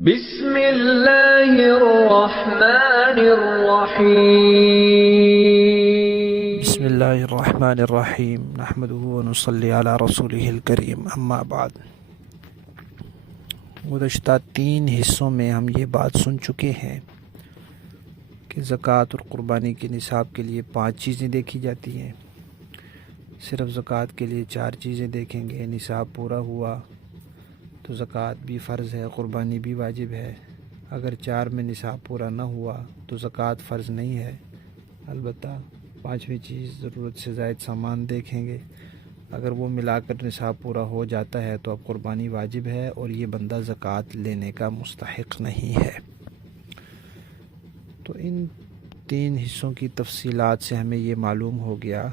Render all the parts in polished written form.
بسم اللہ الرحمن الرحیم بسم اللہ الرحمن الرحیم نحمدہ ونصلی علی رسولہ الکریم اما بعد۔ گزشتہ 3 حصوں میں ہم یہ بات سن چکے ہیں کہ زکوٰۃ اور قربانی کے نصاب کے لیے 5 چیزیں دیکھی جاتی ہیں۔ صرف زکوٰۃ کے لیے 4 چیزیں دیکھیں گے، نصاب پورا ہوا تو زکوٰۃ بھی فرض ہے، قربانی بھی واجب ہے۔ اگر 4 میں نصاب پورا نہ ہوا تو زکوٰۃ فرض نہیں ہے، البتہ 5ویں چیز ضرورت سے زائد سامان دیکھیں گے۔ اگر وہ ملا کر نصاب پورا ہو جاتا ہے تو اب قربانی واجب ہے اور یہ بندہ زکوٰۃ لینے کا مستحق نہیں ہے۔ تو ان 3 حصوں کی تفصیلات سے ہمیں یہ معلوم ہو گیا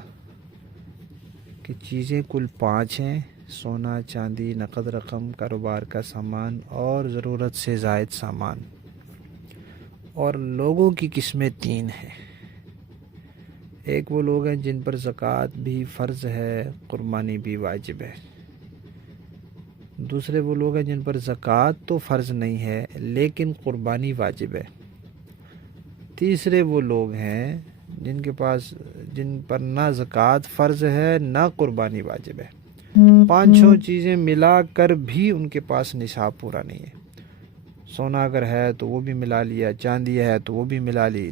کہ چیزیں کل 5 ہیں: سونا، چاندی، نقد رقم، کاروبار کا سامان اور ضرورت سے زائد سامان۔ اور لوگوں کی قسمیں 3 ہیں۔ ایک وہ لوگ ہیں جن پر زکوٰۃ بھی فرض ہے، قربانی بھی واجب ہے۔ دوسرے وہ لوگ ہیں جن پر زکوٰۃ تو فرض نہیں ہے لیکن قربانی واجب ہے۔ تیسرے وہ لوگ ہیں جن پر نہ زکوٰۃ فرض ہے نہ قربانی واجب ہے۔ 5 چیزیں ملا کر بھی ان کے پاس نصاب پورا نہیں ہے۔ سونا اگر ہے تو وہ بھی ملا لیا، چاندی ہے تو وہ بھی ملا لی،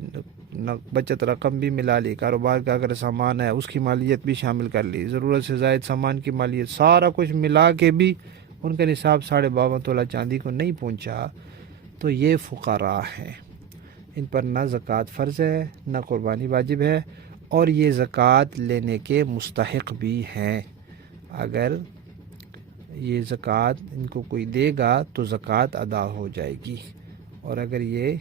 بچت رقم بھی ملا لی، کاروبار کا اگر سامان ہے اس کی مالیت بھی شامل کر لی، ضرورت سے زائد سامان کی مالیت، سارا کچھ ملا کے بھی ان کا نصاب 52.5 تولہ چاندی کو نہیں پہنچا تو یہ فقراء ہیں۔ ان پر نہ زکوٰۃ فرض ہے نہ قربانی واجب ہے اور یہ زکوٰۃ لینے کے مستحق بھی ہیں۔ اگر یہ زکوٰۃ ان کو کوئی دے گا تو زکوٰۃ ادا ہو جائے گی، اور اگر یہ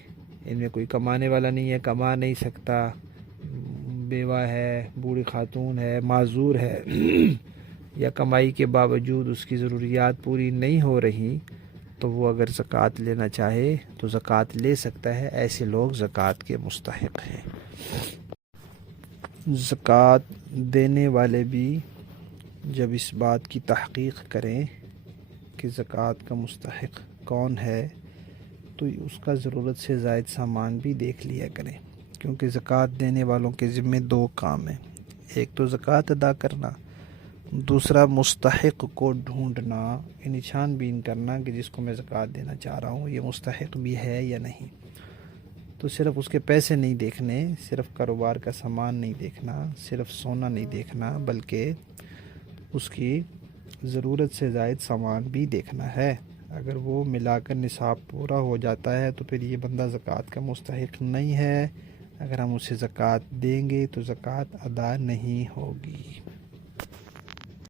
ان میں کوئی کمانے والا نہیں ہے، کما نہیں سکتا، بیوہ ہے، بوڑھی خاتون ہے، معذور ہے یا کمائی کے باوجود اس کی ضروریات پوری نہیں ہو رہی تو وہ اگر زکوٰۃ لینا چاہے تو زکوٰۃ لے سکتا ہے۔ ایسے لوگ زکوٰۃ کے مستحق ہیں۔ زکوٰۃ دینے والے بھی جب اس بات کی تحقیق کریں کہ زکوٰۃ کا مستحق کون ہے تو اس کا ضرورت سے زائد سامان بھی دیکھ لیا کریں، کیونکہ زکوٰۃ دینے والوں کے ذمہ 2 کام ہیں: ایک تو زکوٰۃ ادا کرنا، دوسرا مستحق کو ڈھونڈنا، یعنی چھان بین کرنا کہ جس کو میں زکوٰۃ دینا چاہ رہا ہوں یہ مستحق بھی ہے یا نہیں۔ تو صرف اس کے پیسے نہیں دیکھنے، صرف کاروبار کا سامان نہیں دیکھنا، صرف سونا نہیں دیکھنا، بلکہ اس کی ضرورت سے زائد سامان بھی دیکھنا ہے۔ اگر وہ ملا کر نصاب پورا ہو جاتا ہے تو پھر یہ بندہ زکوٰۃ کا مستحق نہیں ہے۔ اگر ہم اسے زکوٰۃ دیں گے تو زکوٰۃ ادا نہیں ہوگی۔